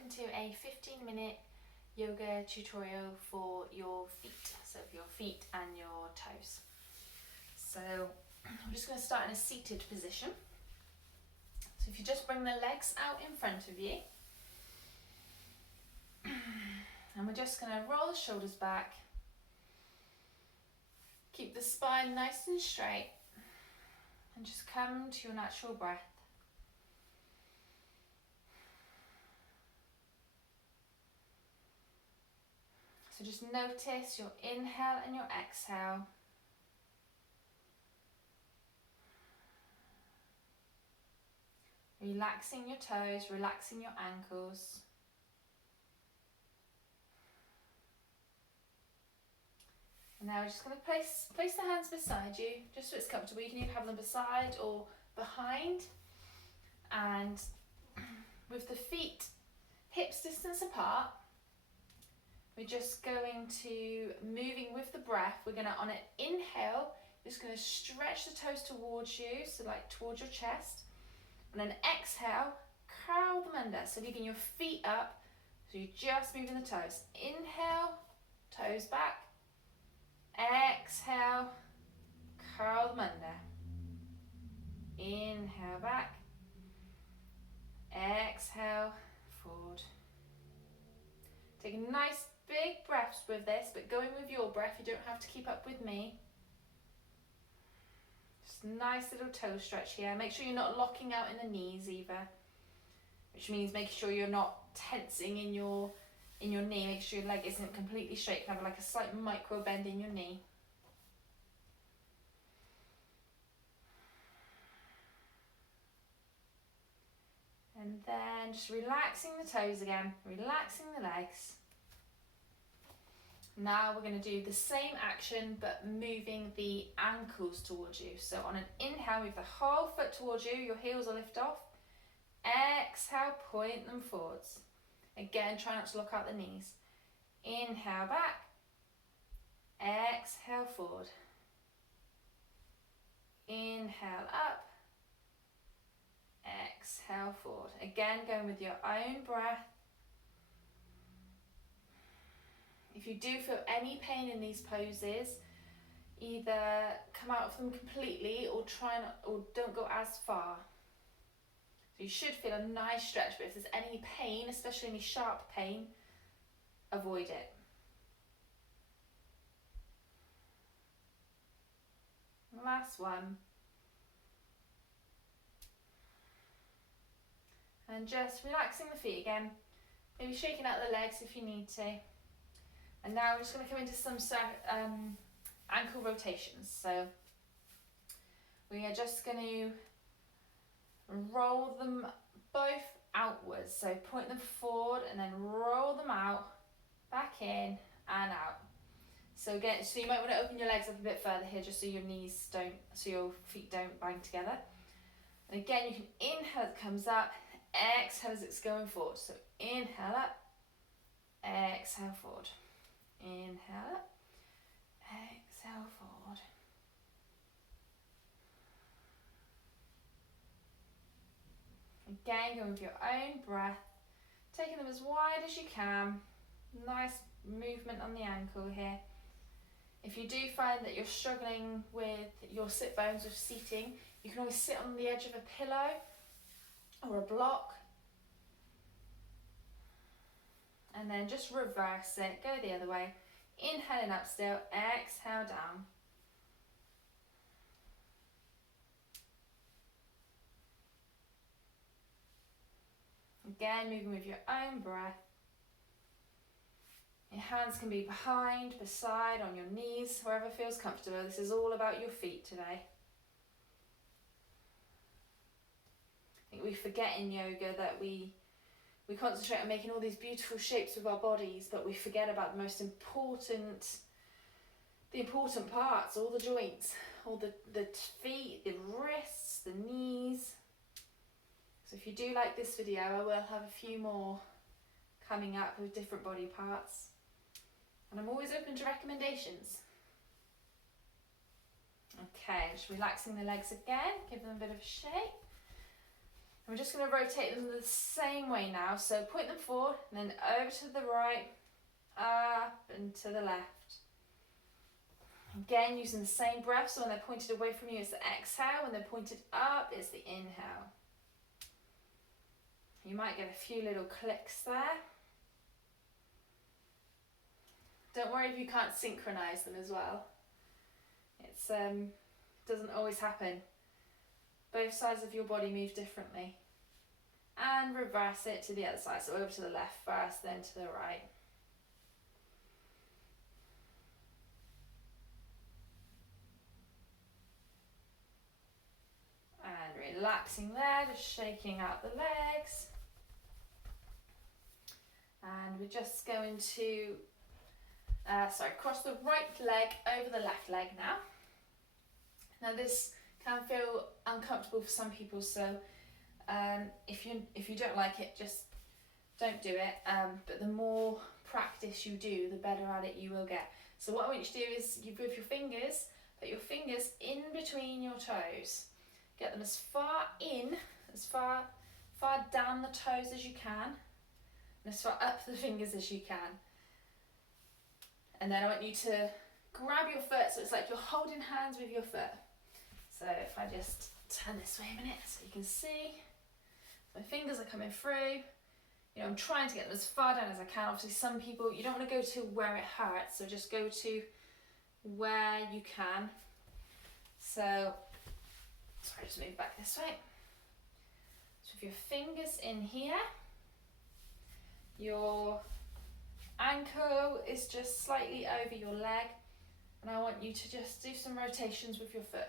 welcome to a 15-minute yoga tutorial for your feet, so for your feet and your toes. So I'm just going to start in a seated position. So if you just bring the legs out in front of you, and we're just going to roll the shoulders back, keep the spine nice and straight, and just come to your natural breath. So just notice your inhale and your exhale. Relaxing your toes, relaxing your ankles. And now we're just going to place the hands beside you, just so it's comfortable. You can either have them beside or behind. And with the feet hips distance apart, we're just going to, moving with the breath, we're going to, on an inhale, just going to stretch the toes towards you, so like towards your chest. On an exhale, curl them under, so leaving your feet up, so you're just moving the toes. Inhale, toes back. Exhale, curl them under. Inhale back. Exhale, forward. Take nice big breaths with this, but going with your breath, you don't have to keep up with me. Just nice little toe stretch here. Make sure you're not locking out in the knees either, which means making sure you're not tensing in your knee. Make sure your leg isn't completely straight. You can have like a slight micro bend in your knee. And then just relaxing the toes again, relaxing the legs. Now we're going to do the same action but moving the ankles towards you. So on an inhale, move the whole foot towards you, your heels will lift off. Exhale, point them forwards. Again, try not to lock out the knees. Inhale back. Exhale forward. Inhale up. Exhale forward. Again, going with your own breath. If you do feel any pain in these poses, either come out of them completely or don't go as far. So you should feel a nice stretch, but if there's any pain, especially any sharp pain, avoid it. Last one. And just relaxing the feet again. Maybe shaking out the legs if you need to. And now we're just going to come into some ankle rotations. So we are just going to roll them both outwards. So point them forward and then roll them out, back in and out. So again, so you might want to open your legs up a bit further here, just so your your feet don't bang together. And again, you can inhale, it comes up, exhale as it's going forward. So inhale up, exhale forward. Inhale up, exhale forward. Again, go with your own breath, taking them as wide as you can. Nice movement on the ankle here. If you do find that you're struggling with your sit bones with seating, you can always sit on the edge of a pillow or a block. And then just reverse it, go the other way. Inhaling up still, exhale down. Again, moving with your own breath. Your hands can be behind, beside, on your knees, wherever feels comfortable. This is all about your feet today. I think we forget in yoga that we concentrate on making all these beautiful shapes with our bodies, but we forget about the most important parts, all the joints, all the feet, the wrists, the knees. So if you do like this video, I will have a few more coming up with different body parts. And I'm always open to recommendations. Okay, just relaxing the legs again, give them a bit of a shake. We're just going to rotate them the same way now. So point them forward, and then over to the right, up and to the left. Again, using the same breath, so when they're pointed away from you, it's the exhale. When they're pointed up, it's the inhale. You might get a few little clicks there. Don't worry if you can't synchronize them as well. It's doesn't always happen. Both sides of your body move differently. And reverse it to the other side. So over to the left first, then to the right. And relaxing there, just shaking out the legs. And we're just going to, cross the right leg over the left leg now. Now this can feel uncomfortable for some people, so if you don't like it, just don't do it. But the more practice you do, the better at it you will get. So what I want you to do is, you with your fingers, put your fingers in between your toes. Get them as far in, as far down the toes as you can, and as far up the fingers as you can. And then I want you to grab your foot, so it's like you're holding hands with your foot. So if I just turn this way a minute so you can see, my fingers are coming through. You know, I'm trying to get them as far down as I can. Obviously some people, you don't want to go to where it hurts, so just go to where you can. So, sorry, just move back this way. So with your fingers in here, your ankle is just slightly over your leg, and I want you to just do some rotations with your foot.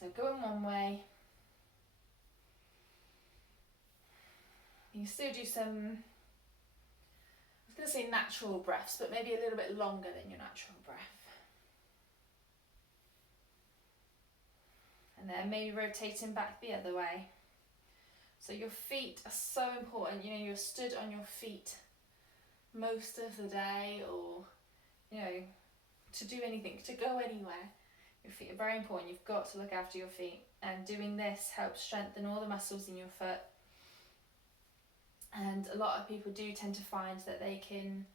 So going one way. You can still do some, I was going to say natural breaths, but maybe a little bit longer than your natural breath. And then maybe rotating back the other way. So your feet are so important. You know, you're stood on your feet most of the day, or, you know, to do anything, to go anywhere. Your feet are very important. You've got to look after your feet. And doing this helps strengthen all the muscles in your foot. And a lot of people do tend to find that they can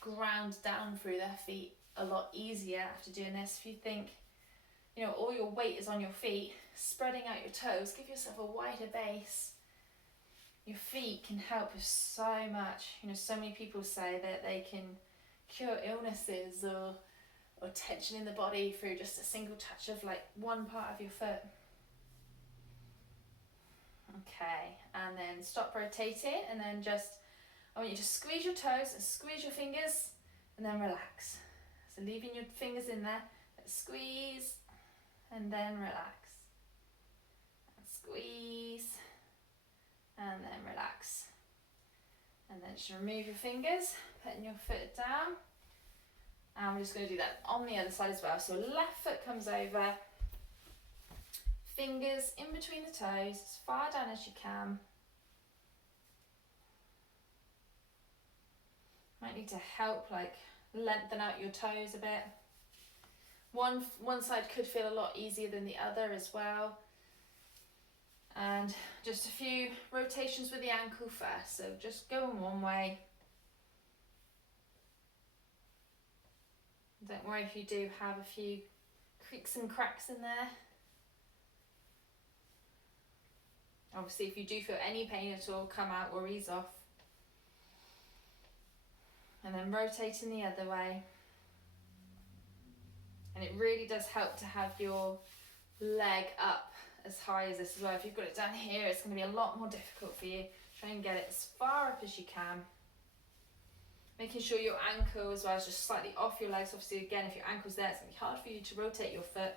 ground down through their feet a lot easier after doing this. If you think, you know, all your weight is on your feet, spreading out your toes, give yourself a wider base. Your feet can help with so much. You know, so many people say that they can cure illnesses or tension in the body through just a single touch of like one part of your foot. Okay, and then stop rotating, and then just, I want you to squeeze your toes and squeeze your fingers, and then relax. So leaving your fingers in there, squeeze, and then relax. And squeeze, and then relax. And then just remove your fingers, putting your foot down. And we're just going to do that on the other side as well. So left foot comes over, fingers in between the toes, as far down as you can. Might need to help like lengthen out your toes a bit. One side could feel a lot easier than the other as well. And just a few rotations with the ankle first. So just going one way. Don't worry if you do have a few creaks and cracks in there. Obviously, if you do feel any pain at all, come out or ease off. And then rotating the other way. And it really does help to have your leg up as high as this as well. If you've got it down here, it's going to be a lot more difficult for you. Try and get it as far up as you can. Making sure your ankle as well is just slightly off your legs. Obviously, again, if your ankle's there, it's going to be hard for you to rotate your foot.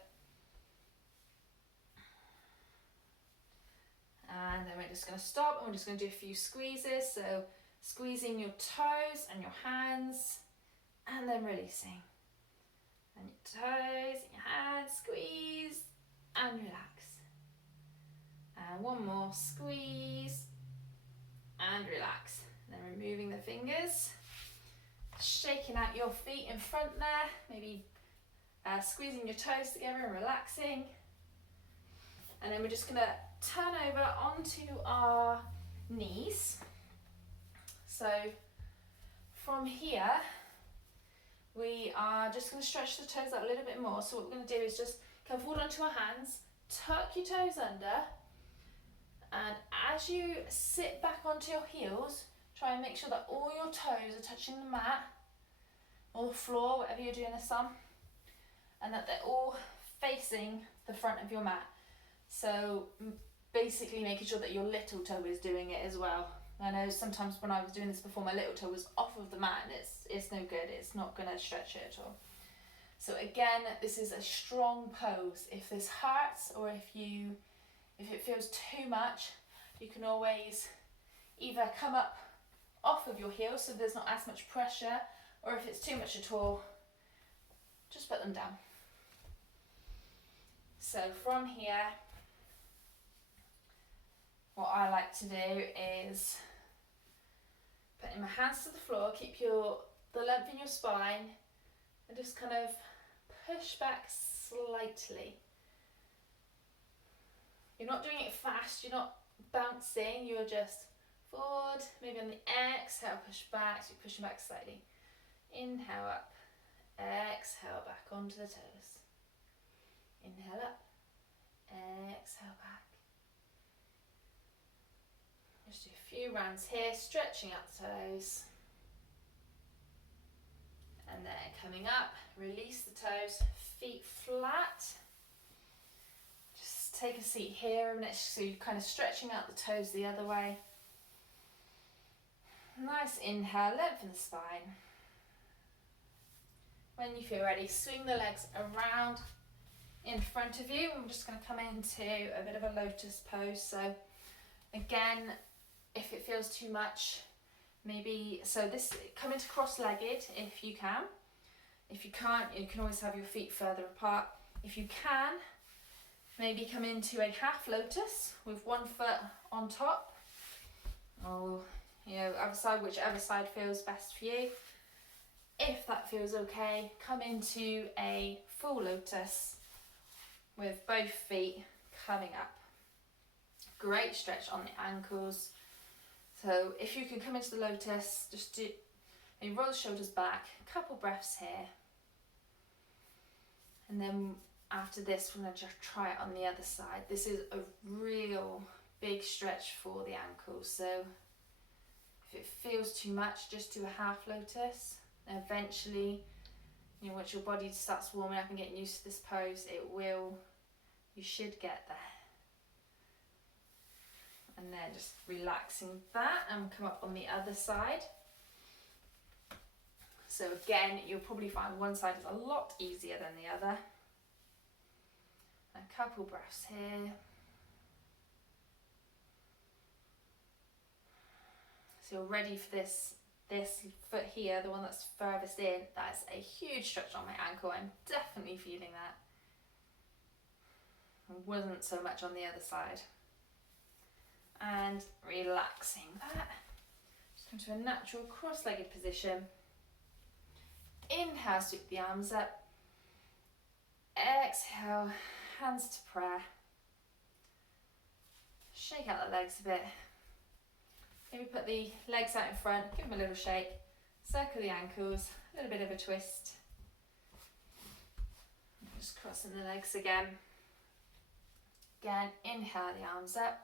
And then we're just going to stop, and we're just going to do a few squeezes. So squeezing your toes and your hands, and then releasing. And your toes and your hands, squeeze and relax. And one more, squeeze and relax. And then removing the fingers, shaking out your feet in front there, maybe squeezing your toes together and relaxing. And then we're just going to turn over onto our knees. So from here, we are just going to stretch the toes out a little bit more. So what we're going to do is just come forward onto our hands, tuck your toes under, and as you sit back onto your heels, try and make sure that all your toes are touching the mat or the floor, whatever you're doing this on, and that they're all facing the front of your mat. So basically making sure that your little toe is doing it as well. I know sometimes when I was doing this before, my little toe was off of the mat and it's no good. It's not going to stretch it at all. So again, this is a strong pose. If this hurts or if it feels too much, you can always either come up off of your heels so there's not as much pressure, or if it's too much at all, just put them down. So from here, what I like to do is putting my hands to the floor, keep the length in your spine, and just kind of push back slightly. You're not doing it fast, you're not bouncing, you're just forward, maybe on the exhale, push back, so you're pushing back slightly. Inhale up, exhale back onto the toes. Inhale up, exhale back. Just do a few rounds here, stretching out the toes. And then coming up, release the toes, feet flat. Just take a seat here a minute, so you're kind of stretching out the toes the other way. Nice inhale, lengthen the spine. When you feel ready, swing the legs around in front of you. I'm just going to come into a bit of a lotus pose. So again, if it feels too much, maybe, so this, come into cross-legged if you can. If you can't, you can always have your feet further apart. If you can, maybe come into a half lotus with one foot on top, or other side, whichever side feels best for you. If that feels okay, come into a full lotus with both feet coming up. Great stretch on the ankles. So if you can come into the lotus, just do, and roll the shoulders back, a couple breaths here. And then after this, we're going to just try it on the other side. This is a real big stretch for the ankles. So if it feels too much, just do a half lotus. And eventually, once your body starts warming up and getting used to this pose, you should get there. And then just relaxing that and come up on the other side. So again, you'll probably find one side is a lot easier than the other. A couple breaths here. So you're ready for this foot here, the one that's furthest in. That's a huge stretch on my ankle. I'm definitely feeling that. It wasn't so much on the other side. And relaxing that. Just come to a natural cross-legged position. Inhale, sweep the arms up. Exhale, hands to prayer. Shake out the legs a bit. Maybe put the legs out in front, give them a little shake. Circle the ankles, a little bit of a twist. Just crossing the legs again. Again, inhale the arms up.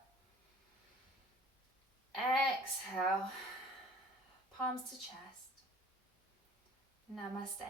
Exhale, palms to chest. Namaste.